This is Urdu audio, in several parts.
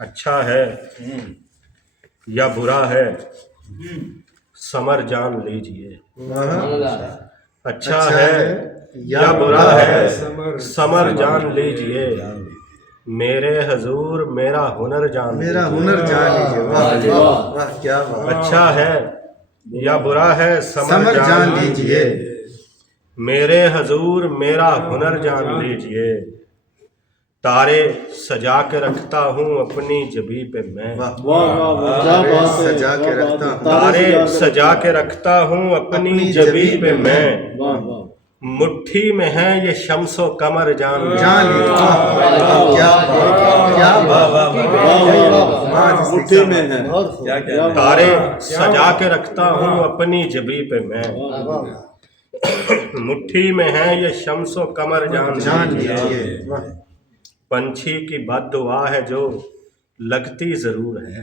اچھا ہے یا برا ہے ثمر جان لیجئے، اچھا ہے یا برا ہے ثمر جان لیجئے، میرے حضور میرا ہنر جان میرا ہنر جان لیجیے۔ واہ واہ کیا بات، اچھا ہے یا برا ہے ثمر جان لیجیے، میرے حضور میرا ہنر جان لیجئے، تارے سجا کے رکھتا ہوں اپنی جبیں پہ میں، سجا کے رکھتا ہوں، تارے سجا کے رکھتا ہوں اپنی جبیں پہ میں، مٹھی میں ہے یہ شمس و قمر جان لیجیے۔ کیا بات، مٹھی میں ہے، تارے سجا کے رکھتا ہوں اپنی جبیں پہ میں، مٹھی میں ہے یہ شمس و قمر جان لیجئے، پنچھی کی بد دعا ہے جو لگتی ضرور ہے،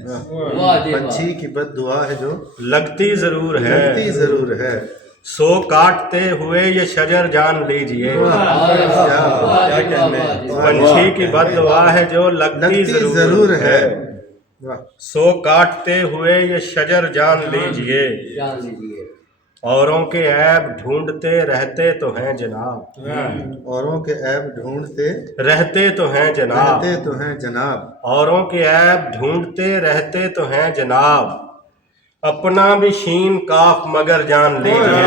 پنچھی کی بد دعا ہے جو لگتی ضرور لگتی ہے، ضرور ہے، سو کاٹتے ہوئے یہ شجر جان لیجئے، پنچھی کی بد دعا ہے جو لگتی ضرور ہے، سو کاٹتے ہوئے یہ شجر جان لیجئے، اوروں کے عیب ڈھونڈتے رہتے تو ہیں جناب، اوروں کے عیب ڈھونڈتے رہتے تو ہیں جناب، رہتے تو ہیں جناب، اوروں کے عیب ڈھونڈتے رہتے تو ہیں جناب، اپنا بھی شین کاف مگر جان لیجئے،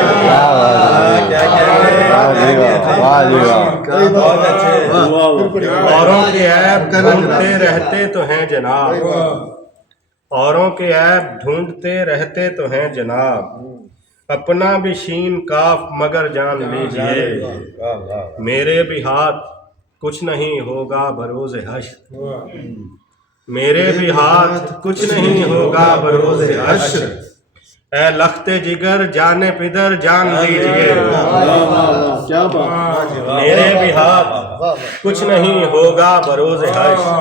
اوروں کے عیب ڈھونڈتے رہتے تو ہیں جناب، اوروں کے عیب ڈھونڈتے رہتے تو ہیں جناب، اپنا بھی شین کاف مگر جان لیجئے، میرے بھی ہاتھ کچھ نہیں ہوگا بروز حشر، میرے بھی ہاتھ کچھ نہیں ہوگا بروز حشر، اے لخت جگر جانے پدر جان لیجئے، میرے بھی ہاتھ کچھ نہیں ہوگا بروز حشر،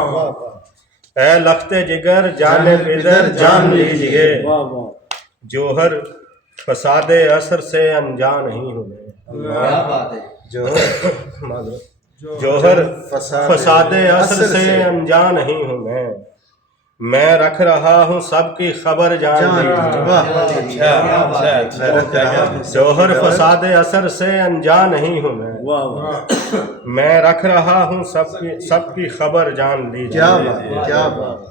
اے لخت جگر جانے پدر جان لیجئے، جوہر فساد اثر سے انجان نہیں ہوں میں، جوہر فساد اثر سے انجان نہیں ہوں میں رکھ رہا ہوں سب کی خبر جان لیجئے، جوہر فساد اثر سے انجان نہیں ہوں میں رکھ رہا ہوں سب کی خبر جان لیجئے، کیا بات،